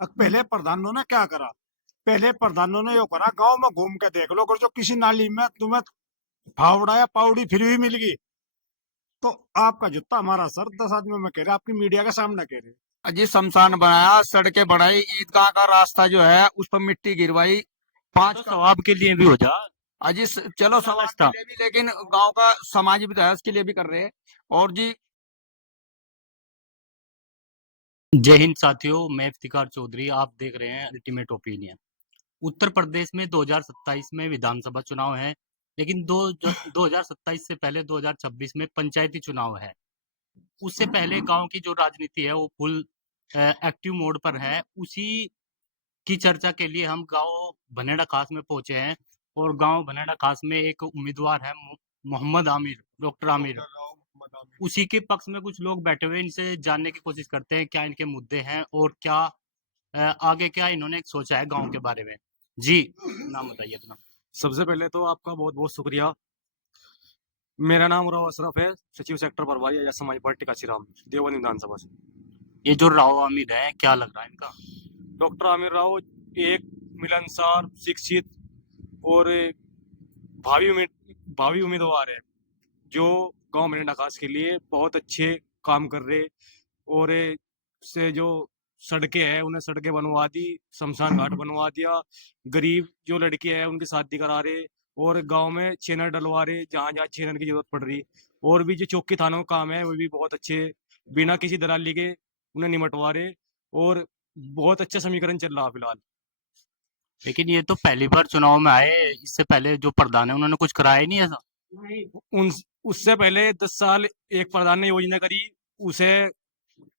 अब पहले प्रधानों ने क्या करा? पहले प्रधानों ने यो करा, गांव में घूम के देख लो, अगर जो किसी नाली में तुम्हें फावड़ा या पावड़ी फिर भी मिल गई, तो आपका जूता हमारा सर। 10 आदमियों में कह रहे, आपकी मीडिया के सामने कह रहे। अजी शमशान बनाया, सड़कें बढ़ाई, ईदगाह का रास्ता जो है उस पर मिट्टी गिरवाई, पांच तो का। सवाब के लिए भी हो जा। अजी चलो समाज के व्यवस्था। लिए भी, लेकिन गांव का समाज भी तो है, उसके लिए भी कर रहे हैं। और जी जय हिंद साथियों, मैं इफ्तिकार चौधरी, आप देख रहे हैं अल्टीमेट ओपिनियन। उत्तर प्रदेश में 2027 में विधानसभा चुनाव है, लेकिन 2027 से पहले 2026 में पंचायती चुनाव है। उससे पहले गांव की जो राजनीति है वो फुल एक्टिव मोड पर है। उसी की चर्चा के लिए हम गांव भनेड़ा खास में पहुंचे हैं। और गांव भनेड़ा खास में एक उम्मीदवार है, मोहम्मद आमिर, डॉक्टर आमिर। उसी के पक्ष में कुछ लोग बैठे हुए हैं, इनसे जानने की कोशिश करते हैं क्या इनके मुद्दे हैं और क्या आगे क्या इन्होंने सोचा है गांव के बारे में। जी, नाम बताइए अपना। सबसे पहले तो आपका बहुत बहुत शुक्रिया। मेरा नाम राव अशरफ है, सचिव सेक्टर प्रभारी आजाद समाज पार्टी काशीराम, देवबंद विधानसभा से। ये जो राव आमिर है, क्या लग रहा है इनका? डॉक्टर आमिर राव एक मिलनसार, शिक्षित और भावी उम्मीदवार है, जो गांव में नकाश के लिए बहुत अच्छे काम कर रहे। और से जो सड़कें हैं उन्हें सड़कें बनवा दी, शमशान घाट बनवा दिया, गरीब जो लड़के हैं उनकी शादी करा रहे, और गांव में चैनल डलवा रहे जहाँ जहाँ चैनल की जरूरत पड़ रही। और भी जो चौकी थानों का काम है वो भी बहुत अच्छे, बिना किसी दलाली के उन्हें निमटवा रहे। और बहुत अच्छा समीकरण चल रहा फिलहाल। लेकिन ये तो पहली बार चुनाव में आए, इससे पहले जो प्रधान है उन्होंने कुछ कराया ही नहीं ऐसा। उन उससे पहले 10 साल एक प्रधान ने योजना करी, उसे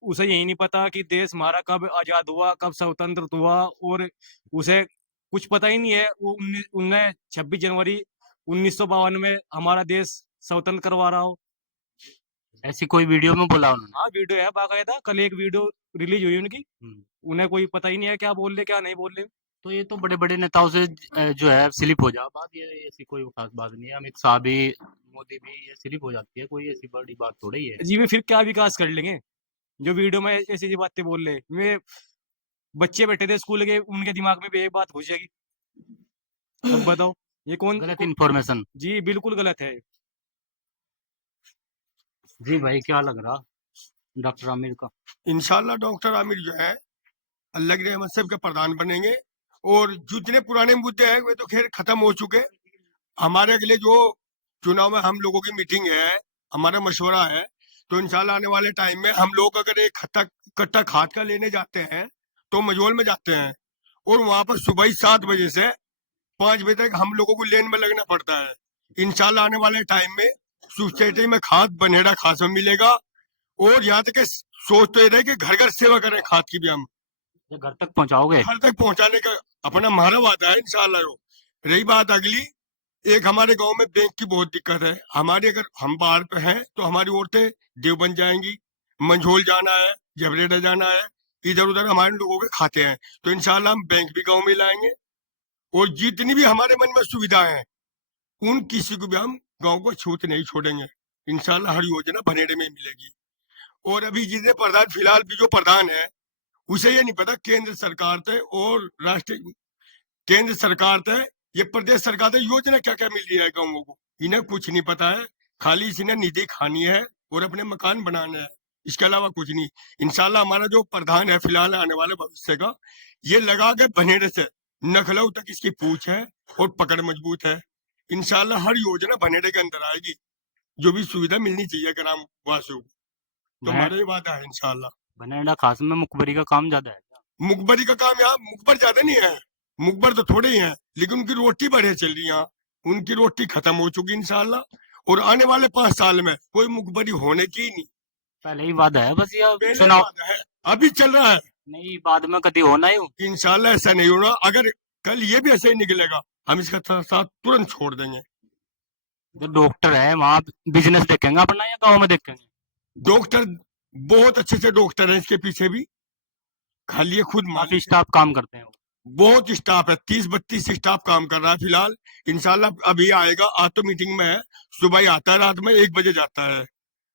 उसे यही नहीं पता कि देश हमारा कब आजाद हुआ, कब स्वतंत्र हुआ। और उसे कुछ पता ही नहीं है। वो उन्हें 26 जनवरी 1952 में हमारा देश स्वतंत्र करवा रहा हो। ऐसी कोई वीडियो में बोला उन्होंने? हाँ, वीडियो है बाकायदा, कल एक वीडियो रिलीज हुई उनकी। उन्हें कोई पता ही नहीं है क्या बोल रहे क्या नहीं बोल रहे। तो ये तो बड़े बड़े नेताओं से जो है स्लिप हो जा बात, ये ऐसी कोई खास बात नहीं है। अमित शाह भी, मोदी भी, ये स्लिप हो जाती है, कोई ऐसी बड़ी बात थोड़ी है। जी, वे फिर क्या विकास कर लेंगे जो वीडियो में ऐसी ऐसी बातें बोल रहे। वे बच्चे बैठे थे स्कूल के, उनके दिमाग में भी एक बात घुस जाएगी। अब बताओ ये गलत इन्फॉर्मेशन। जी बिल्कुल गलत है। जी भाई, क्या लग रहा डॉक्टर आमिर का? इंशाल्लाह डॉक्टर आमिर जो है, अल्लाह की रहमत से के प्रधान बनेंगे। और जितने पुराने मुद्दे हैं वे तो खैर खत्म हो चुके। हमारे अगले जो चुनाव में हम लोगों की मीटिंग है, हमारा मशवरा है, तो इंशाल्लाह आने वाले टाइम में हम लोग अगर एक कट्टा खाद का लेने जाते हैं तो मजोल में जाते हैं, और वहां पर सुबह ही 7 बजे से 5 बजे तक हम लोगों को लेन में लगना पड़ता है। इंशाल्लाह आने वाले टाइम में सोसाइटी में खाद बनेड़ा खास में मिलेगा। और यहाँ तक सोच तो ये रहे कि घर घर सेवा करें खाद की भी हम। ये घर तक पहुंचाओगे? घर तक पहुंचाने का अपना हमारा वादा है इंशाल्लाह। रही बात अगली, एक हमारे गांव में बैंक की बहुत दिक्कत है। हमारी अगर हम बाहर पे हैं तो हमारी औरतें देवबंद जाएंगी, मंझोल जाना है, जबरेड़ा जाना है, इधर उधर हमारे लोगों के खाते हैं, तो इंशाल्लाह हम बैंक भी गांव में लाएंगे। और जितनी भी हमारे मन में सुविधाएं हैं उन किसी को भी हम गांव को छूट नहीं छोड़ेंगे। इंशाल्लाह हर योजना भनेड़े में मिलेगी। और अभी जितने प्रधान, फिलहाल भी जो प्रधान है, उसे ये नहीं पता केंद्र सरकार थे और राष्ट्रीय केंद्र सरकार थे, ये प्रदेश सरकार थे, योजना क्या क्या मिल रही है गाँवों को, इन्हें कुछ नहीं पता है। खाली इन्हें निधि खानी है और अपने मकान बनाने हैं, इसके अलावा कुछ नहीं। इंशाल्लाह हमारा जो प्रधान है फिलहाल आने वाले भविष्य का, ये लगा के भनेड़े से नखलऊ तक इसकी पूछ है और पकड़ मजबूत है। इंशाल्लाह हर योजना भनेड़े के अंदर आएगी, जो भी सुविधा मिलनी चाहिए ग्राम वासियों को, तो हमारा ये वादा है इंशाल्लाह। भनेड़ा खास में मुखबरी का काम ज्यादा है क्या? मुखबरी का काम यहाँ मुखबर ज्यादा नहीं है, मुखबर तो थोड़े ही हैं, लेकिन उनकी रोटी बढ़िया चल रही है यहाँ। उनकी रोटी खत्म हो चुकी इंशाल्लाह, और आने वाले 5 साल में कोई मुखबरी होने की नहीं। पहले ही वादा है बस, ये पहले चुनाव वादा है, अभी चल रहा है। नहीं, बाद में कभी होना ही। इंशाल्लाह ऐसा नहीं होना। अगर कल ये भी ऐसे ही निकलेगा, हम इसका साथ तुरंत छोड़ देंगे। जो डॉक्टर है वहाँ बिजनेस देखेंगे अपना या गाँव में देखेंगे? डॉक्टर बहुत अच्छे से डॉक्टर हैं, इसके पीछे भी खाली ये खुद काफी स्टाफ काम करते हैं वो। बहुत स्टाफ है, 30-32 स्टाफ काम कर रहा है फिलहाल। इंशाल्लाह अभी आएगा, आज तो मीटिंग में है, सुबह ही आता है, रात में 1 बजे जाता है।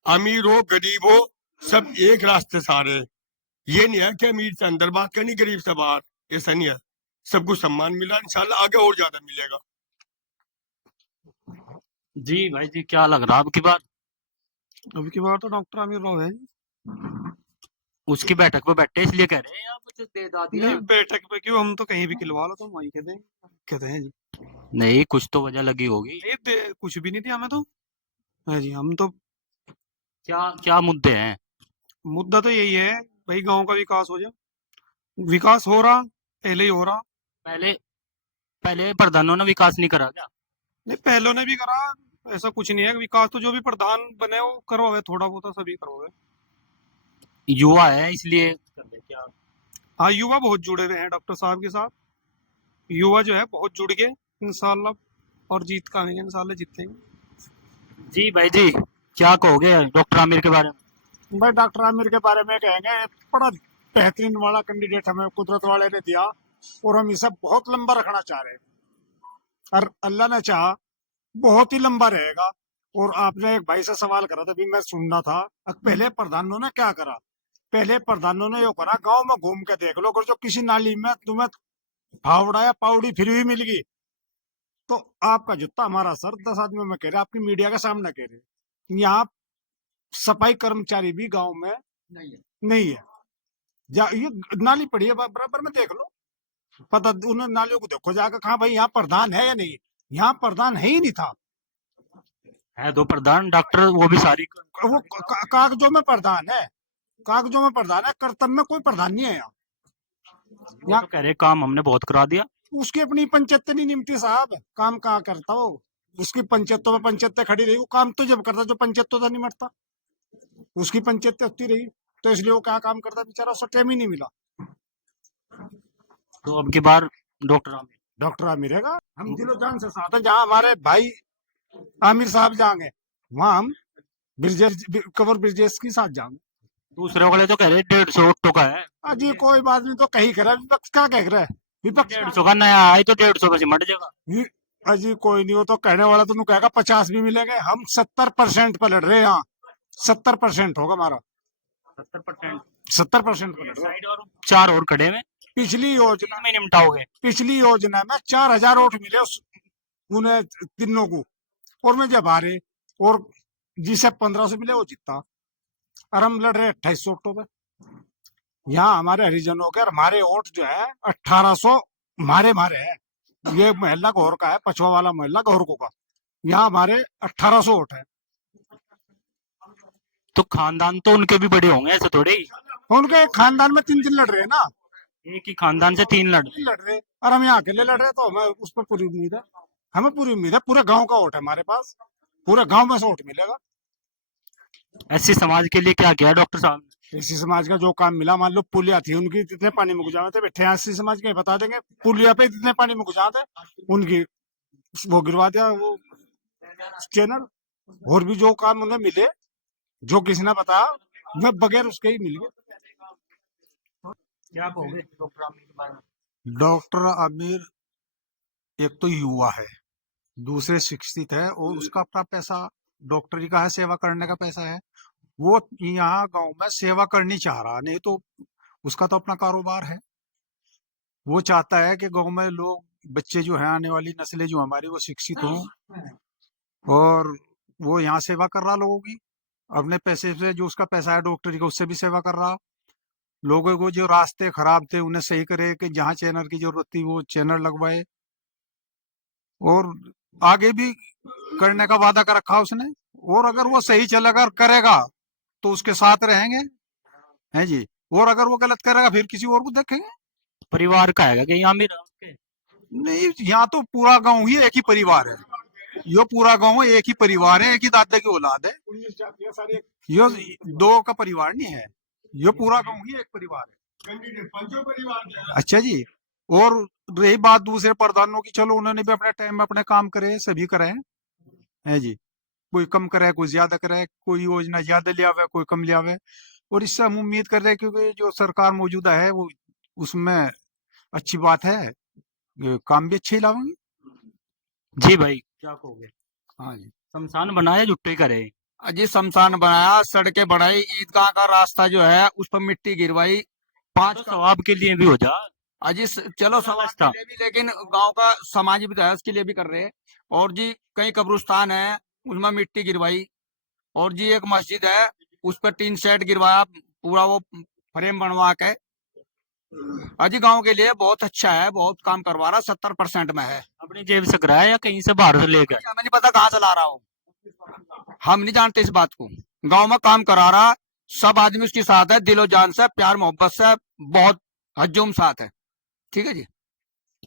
अमीर हो गरीब हो सब एक रास्ते से आ रहे हैं। ये नहीं है कि अमीर से अंदर बात करनी, गरीब से बाहर, ऐसा नहीं है। सबको सम्मान मिला, इंशाल्लाह आगे और ज्यादा मिलेगा। जी भाई जी, क्या लग रहा अब की बार? अब की बार तो डॉक्टर आमिर राव है। उसकी बैठक पे बैठे इसलिए कह रहे हैं या कुछ दे दा दिया? नहीं, बैठक पे क्यों, हम तो कहीं भी खिलवा लो तो वहीं कहते हैं जी। नहीं, कुछ तो वजह लगी होगी। कुछ भी नहीं दिया हमें तो। है जी, हम तो क्या क्या मुद्दे हैं? मुद्दा तो यही है भाई, गांव का विकास हो जाए। विकास हो रहा, पहले ही हो रहा। पहले पहले प्रधानों ने विकास नहीं करा क्या? नहीं, पहलों ने भी करा। ऐसा कुछ नहीं है, विकास तो जो भी प्रधान बने वो करवावे, थोड़ा बहुत सभी करवावे। युवा है इसलिए कर रहे क्या? हाँ, युवा बहुत जुड़े हुए हैं डॉक्टर साहब के साथ। युवा जो है बहुत जुड़ गए इंशाल्लाह, और जीत का आएंगे इंशाल्लाह, जीतेंगे। जी भाई जी, क्या कहोगे डॉक्टर आमिर के बारे में? भाई डॉक्टर आमिर के बारे में कहेंगे, बड़ा बेहतरीन वाला कैंडिडेट हमें कुदरत वाले ने दिया, और हम इसे बहुत लंबा रखना चाह रहे हैं, और अल्लाह ने चाहा बहुत ही लंबा रहेगा। और आपने एक भाई से सवाल करा था, भी मैं सुनना था, पहले प्रधानों ने क्या करा। पहले प्रधानों ने यो करा, गांव में घूम के देख लो, अगर जो किसी नाली में तुम्हें फावड़ा या पावड़ी फिर हुई मिल गई, तो आपका जूता हमारा सर। 10 आदमी में कह रहे, आपकी मीडिया के सामने कह रहे, यहाँ सफाई कर्मचारी भी गांव में नहीं है। ये नाली पड़ी है बराबर में, देख लो, पता उन नालियों को देखो जाकर, कहा भाई यहाँ प्रधान है या नहीं। यहाँ प्रधान है ही नहीं था। है दो प्रधान डॉक्टर, वो भी सारी वो कागजों में प्रधान है, कागजों में प्रधान है, कर्तव्य में कोई प्रधान नहीं है यहाँ। वो तो कह रहे काम हमने बहुत करा दिया। उसकी अपनी पंचायत नहीं निमती साहब, काम कहाँ करता वो। उसकी पंचायतों में पंचायतें खड़ी रही, वो काम तो जब करता जो पंचायतों तो नहीं मरता, उसकी पंचायतें होती रही, तो इसलिए वो क्या काम करता बेचारा, उसको टाइम ही नहीं मिला। तो अब की बार डॉक्टर आमिर। डॉक्टर आमिर रहेगा, हम दिलो जान से साथ हैं। जहाँ हमारे भाई आमिर साहब जाएंगे, वहाँ हम ब्रिजेश, कंवर ब्रिजेश के साथ जाएंगे। दूसरे वाले तो कह रहे 150 ऑक्टो का है। अजी कोई बात नहीं, तो कहीं कह रहा है, विपक्ष क्या कह रहा है, विपक्ष 150 का नया आई तो 150 में सिमट जाएगा। अजी कोई नहीं, वो तो कहने वाला तो कहेगा 50 भी मिलेंगे। हम 70% पर लड़ रहे हैं यहाँ, 70% होगा हमारा, 70%। 70% पर लड़ रहे हैं। साइड और 4 और खड़े में पिछली योजना में निपटाओगे? पिछली योजना में 4000 वोट मिले उन्हें तीनों को, और मैं जब हारे, और जिसे 1500 मिले वो जीता, और हम लड़ रहे 2800 वोटों पे। यहाँ हमारे हरिजनों के, और हमारे वोट जो है 1800 मारे है। ये मोहल्ला घोर का है, पछुआ वाला मोहल्ला घोरकों का, यहाँ हमारे 1800 वोट है। तो खानदान तो उनके भी बड़े होंगे, ऐसे थोड़े ही। उनके खानदान में 3 लड़ रहे हैं ना, एक ही खानदान से 3 लड़ रहे, और हम यहाँ अकेले लड़ रहे हैं, तो हमें उस पर पूरी उम्मीद है। हमें पूरी उम्मीद है, पूरे गांव का वोट है हमारे पास, पूरे गांव में से वोट मिलेगा। ऐसी समाज के लिए क्या किया डॉक्टर साहब ने? एसी समाज का जो काम मिला, मान लो पुलिया थी उनकी, कितने पानी में गुजारे थे बैठे, एसी समाज के बता देंगे, पुलिया पे कितने पानी में गुजारे थे उनकी, वो गिरवा दिया वो चैनल। और भी जो काम उन्हें मिले, जो किसी ने बताया, मैं बगैर उसके ही मिल गए। क्या कहोगे डॉक्टर आमिर के बारे में? डॉक्टर आमिर एक तो युवा है, दूसरे शिक्षित है, और उसका अपना पैसा डॉक्टरी का है, सेवा करने का पैसा है। वो यहाँ गांव में सेवा करनी चाह रहा, नहीं तो उसका तो अपना कारोबार है। वो चाहता है कि गांव में लोग, बच्चे जो हैं, आने वाली नस्लें जो हमारी, वो शिक्षित हों, और वो यहाँ सेवा कर रहा लोगों की, अपने पैसे से, जो उसका पैसा है डॉक्टरी का, उससे भी सेवा कर रहा। लोगों को जो रास्ते खराब थे उन्हें सही करे, कि जहाँ चैनल की जरूरत थी वो चैनल लगवाए, और आगे भी करने का वादा कर रखा उसने। और अगर वो सही चलेगा करेगा तो उसके साथ रहेंगे, हैं जी। और अगर वो गलत करेगा फिर किसी और को देखेंगे। परिवार का है क्या आमिर आपके? नहीं, यहाँ तो पूरा गांव ही एक ही परिवार है। यो पूरा गांव एक ही परिवार है, एक ही दादा की औलाद है। यो 2 का परिवार नहीं है, यो पूरा गांव ही एक परिवार है। अच्छा जी। और रही बात दूसरे प्रधानों की, चलो उन्होंने भी अपने टाइम में अपने काम करे, सभी करे हैं जी। कोई कम करे, कोई ज्यादा करे, कोई योजना ज्यादा ले आवे, कोई कम ले आवे। और इससे हम उम्मीद कर रहे हैं, क्योंकि जो सरकार मौजूदा है वो, उसमें अच्छी बात है, काम भी अच्छे ही लावेंगे। जी भाई, क्या कहोगे? हाँ जी। शमशान बनाया जुट्टे करे? अजी शमशान बनाया, सड़कें बनाई, ईदगाह का रास्ता जो है उस पर मिट्टी गिरवाई, तो सवाब के लिए भी हो जा। अजी चलो समाज के लिए भी, लेकिन गांव का समाज भी तो है, उसके लिए भी कर रहे हैं। और जी कई कब्रिस्तान है उसमें मिट्टी गिरवाई। और जी एक मस्जिद है उस पर टीन शेड गिरवाया, पूरा वो फ्रेम बनवा के। अजी गांव के लिए बहुत अच्छा है, बहुत काम करवा रहा, 70% में है। अपनी जेब से कराया या कहीं से बाहर से लेकर? हमें नहीं पता कहाँ चला रहा हो, हम नहीं जानते इस बात को। गांव में काम करा रहा, सब आदमी उसके साथ है, दिलो जान से, प्यार मोहब्बत से, बहुत हजूम साथ है। ठीक है जी।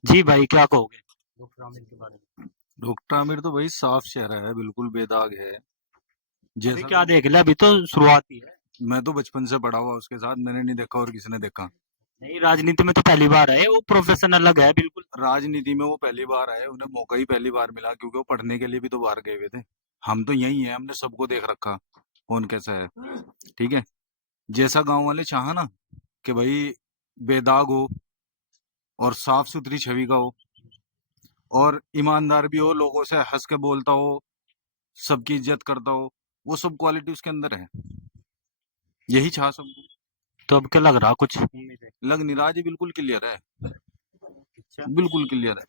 जी भाई क्या कहोगे डॉक्टर आमिर के बारे में? डॉक्टर आमिर तो भाई साफ चेहरा है, बिल्कुल बेदाग है। अभी जैसा क्या देख लिया, अभी तो शुरुआत ही है। मैं तो बचपन से पढ़ा हुआ उसके साथ, मैंने नहीं देखा और किसी ने देखा। नहीं, राजनीति में तो पहली बार है, वो प्रोफेशन अलग है बिल्कुल। राजनीति में वो पहली बार आए, उन्हें मौका ही पहली बार मिला, क्योंकि वो पढ़ने के लिए भी तो बाहर गए हुए थे। हम तो यही है, हमने सबको देख रखा कौन कैसा है। ठीक है, जैसा गांव वाले चाहा ना कि भाई बेदाग हो और साफ सुथरी छवि का हो और ईमानदार भी हो, लोगों से हंस के बोलता हो, सबकी इज्जत करता हो, वो सब क्वालिटी उसके अंदर है। यही चाह सबको। तो अब क्या लग रहा, कुछ उम्मीद है? लग नहीं रहा जी, बिल्कुल क्लियर है, अच्छा। बिल्कुल क्लियर है।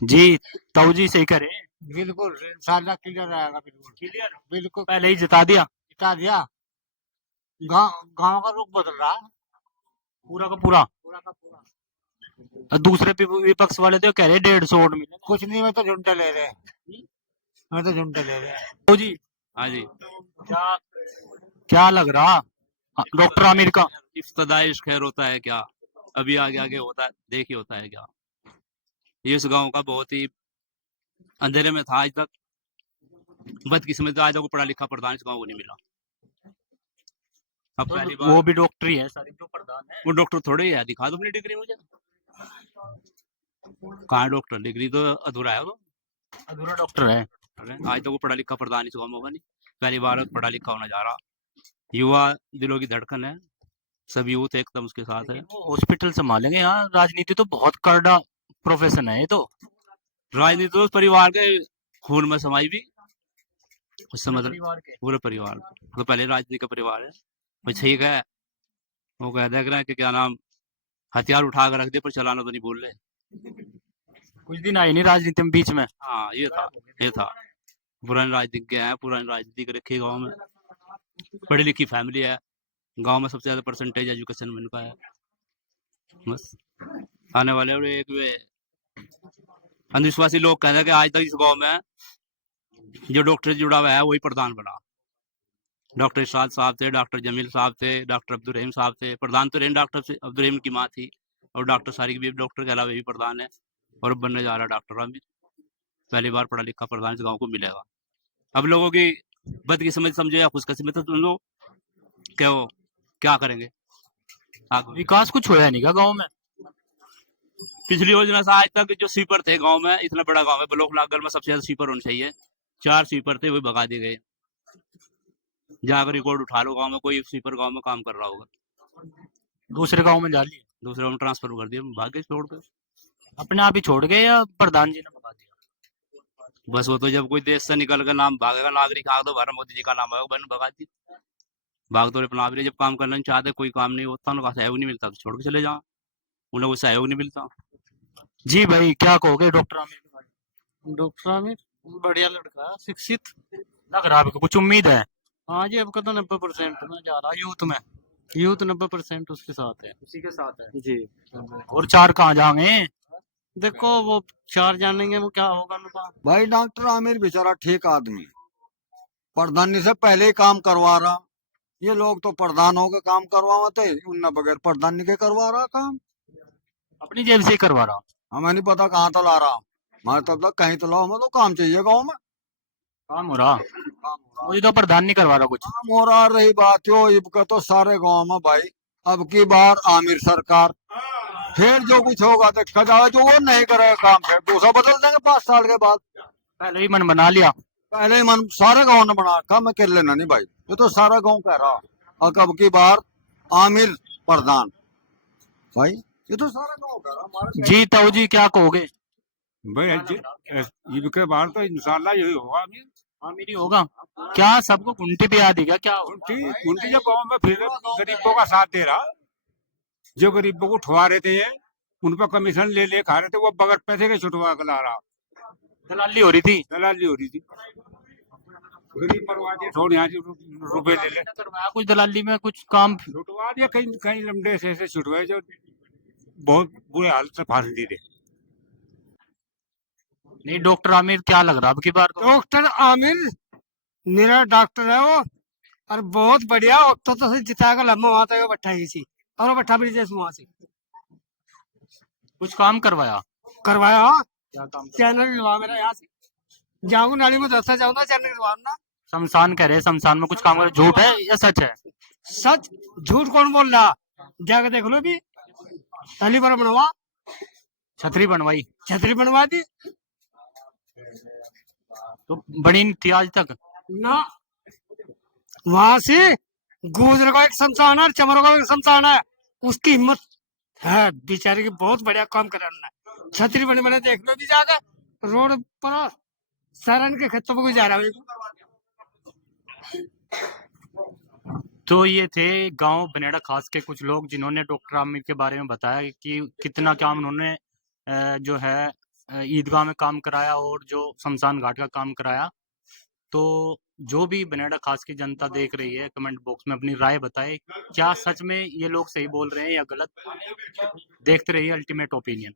जी ताऊ जी सही करे। बिल्कुल इंशाल्लाह क्लियर आएगा, बिल्कुल क्लियर बिल्कुल पहले ही जिता दिया। जिता दिया। गांव का रुख बदल रहा है पूरा का पूरा। पूरा का पूरा। और दूसरे विपक्ष वाले तो कह रहे 150 वोट मिले। कुछ नहीं, मैं तो झुंडे ले रहे हैं, मैं तो झुंडे ले रहे हैं। ताऊ जी हाँ जी, क्या क्या लग रहा डॉक्टर आमिर का? इफ्तदाइश खैर होता है क्या, अभी आगे आगे होता है, देखिए होता है क्या। ये इस गांव का बहुत ही अंधेरे में था आज तक, बदकिस्मती आज तक को पढ़ा लिखा प्रधान इस गांव को नहीं मिला। अब पहली बार वो भी डॉक्टर ही है सारे जो प्रधान है। वो डॉक्टर थोड़े ही है, दिखा दो अपनी डिग्री मुझे। कहाँ डॉक्टर, डिग्री तो अधूरा है वो। अधूरा डॉक्टर है। आज तक वो पढ़ा लिखा प्रधान इस गांव में होगा नहीं, पहली बार पढ़ा लिखा होना जा रहा। युवा दिलों की धड़कन है, सब यूथ एकदम उसके साथ है। वो हॉस्पिटल संभालेंगे। यहाँ राजनीति तो बहुत करड़ा प्रोफेशन है ये तो। राजनीति तो उस परिवार के खून में समाई भी, उससे मतलब परिवार के पूरे परिवार तो पहले राजनीति का परिवार है। वो ठीक है, वो कह देख रहे हैं कि क्या नाम, हथियार उठा कर रख दे पर चलाना तो नहीं भूल रहे। कुछ दिन आए नहीं राजनीति में बीच में। हाँ ये था पुराने राजनीतिज्ञ है, पुरानी राजनीति कर रखी है गाँव में, पढ़ी लिखी फैमिली है, गांव में सबसे ज्यादा परसेंटेज एजुकेशन में इनका है। बस आने वाले और एक वे अंधविश्वासी लोग कहते हैं कि आज तक इस गांव में जो डॉक्टर से जुड़ा हुआ है वही प्रधान बना। डॉक्टर इरशाद साहब थे, डॉक्टर जमील साहब थे, डॉक्टर अब्दुल रहीम साहब थे। प्रधान तो रहीम डॉक्टर अब्दुल रहीम की माँ थी, और डॉक्टर सारिक भी डॉक्टर के अलावा भी प्रधान है, और अब बनने जा रहा डॉक्टर आमिर। पहली बार पढ़ा लिखा प्रधान इस गाँव को मिलेगा। अब लोगों की बदकिस्मत समझो या खुशकिस्मत समझो, क्या वो क्या करेंगे आगे। विकास कुछ होया नहीं का गाँव में? पिछली योजना से आज तक जो स्वीपर थे गांव में, इतना बड़ा गांव है, ब्लॉक नागल में सबसे ज्यादा स्वीपर होने चाहिए, 4 स्वीपर थे, वो भगा दिए गए। जाकर रिकॉर्ड उठा लो, गांव में कोई स्वीपर गांव में काम कर रहा होगा, दूसरे गाँव में डाली दूसरे गांव में ट्रांसफर कर दिया, भागे छोड़ कर। अपने आप ही छोड़ गए या प्रधान जी ने भगा दिया? बस वो तो जब कोई देश से निकल कर नाम भागेगा, नागरिक आग तो भारत मोदी जी का नाम आएगा, बहन भगा दी। भाग तो अपना जब काम करना नहीं चाहते, कोई काम नहीं होता, उनका सहयोग नहीं मिलता तो छोड़ के चले जाओ, उन्हें कोई सहयोग नहीं मिलता। जी भाई क्या कहोगे डॉक्टर आमिर के बारे में? डॉक्टर आमिर बढ़िया लड़का है, शिक्षित। लग रहा है आपको कुछ उम्मीद है? हाँ जी, अब का तो 90% में जा रहा, यूथ 90% उसके साथ है। उसी के साथ है जी, और 4 कहाँ जाएंगे? देखो वो 4 जानेंगे वो क्या होगा उनका। भाई डॉक्टर आमिर बेचारा ठीक आदमी, प्रधानी से पहले ही काम करवा रहा। ये लोग तो प्रधान होकर काम करवाते, उनने बगैर प्रधानी के करवा रहा काम। अपनी जेब से ही करवा रहा। हमें नहीं पता कहाँ तो ला रहा, हमारे तब कहीं तो लाओ, हमें तो काम चाहिए गाँव में। काम हो रहा, मुझे तो प्रधान नहीं करवा रहा कुछ। काम हो रहा, रही बात हो इबका तो सारे गांव में भाई, अब की बार आमिर सरकार, फिर जो कुछ होगा देखा जाएगा, जो वो नहीं करेगा काम फिर दूसरा बदल देंगे 5 साल के बाद। पहले ही मन बना लिया। पहले ही मन सारे गांव ने बना रखा, मैं कर लेना नहीं भाई, ये तो सारा गांव कह रहा, और अब की बार आमिर प्रधान भाई, ये तो सारा गांव कह रहा हमारा। जी ताऊ जी क्या कहोगे? भाई ये के बार तो इंशाल्लाह यही होगा। आमिर ही होगा क्या? सबको घंटी पे याद है क्या? क्या उनकी जो गांव में फिर गरीबों का साथ दे रहा, जो गरीबों को उठवा रहे थे, उन पर कमीशन ले खा रहे थे, वो बगैर पैसे के छुटवा के ला रहा, दलाली हो रही थी? दलाली हो रही थी। गरीब मरवा दिए, थोड़े यहाँ से रुपए ले ले, करवाया कुछ दलाली में कुछ काम? छुटवा दिया, कहीं कहीं लमडे से ऐसे छुटवाए जो बहुत बुरे हालत से फांसी दे। नहीं, डॉक्टर आमिर क्या लग रहा अब की बार? डॉक्टर आमिर मेरा डॉक्टर है वो, और बहुत बढ़िया। तो जिताएगा लम्बा वहां तक बट्ठा ही सी, और वो बट्ठा भी जैसे वहां से कुछ काम करवाया? करवाया। हाँ, क्या काम? चैनल गिरवा मेरा यहाँ से, जाऊँ नाली में दस्ता जाऊँ ना, चैनल गिरवा ना। शमशान कह रहे हैं, शमशान में कुछ काम कर, झूठ है या सच है? सच झूठ कौन बोल रहा? जाकर देख लो भी, पहली बार बनवा, छतरी बनवाई छतरी बनवा दी तो बनी नहीं थी आज तक? ना। वहां से गुजर का एक शमशान है और चमरों का एक शमशान है, उसकी हिम्मत है बेचारे की, बहुत बढ़िया काम करा उन्होंने। छतरी बने बने देख लो भी जाकर, रोड पर सरन के खेतों पर जा रहा है। तो ये थे गांव बनेड़ा खास के कुछ लोग जिन्होंने डॉक्टर आमिर के बारे में बताया कि कितना काम उन्होंने जो है ईदगाह में काम कराया और जो शमशान घाट का काम कराया। तो जो भी बनेड़ा खास की जनता देख रही है, कमेंट बॉक्स में अपनी राय बताए, क्या सच में ये लोग सही बोल रहे हैं या गलत? देखते रहिए अल्टीमेट ओपिनियन।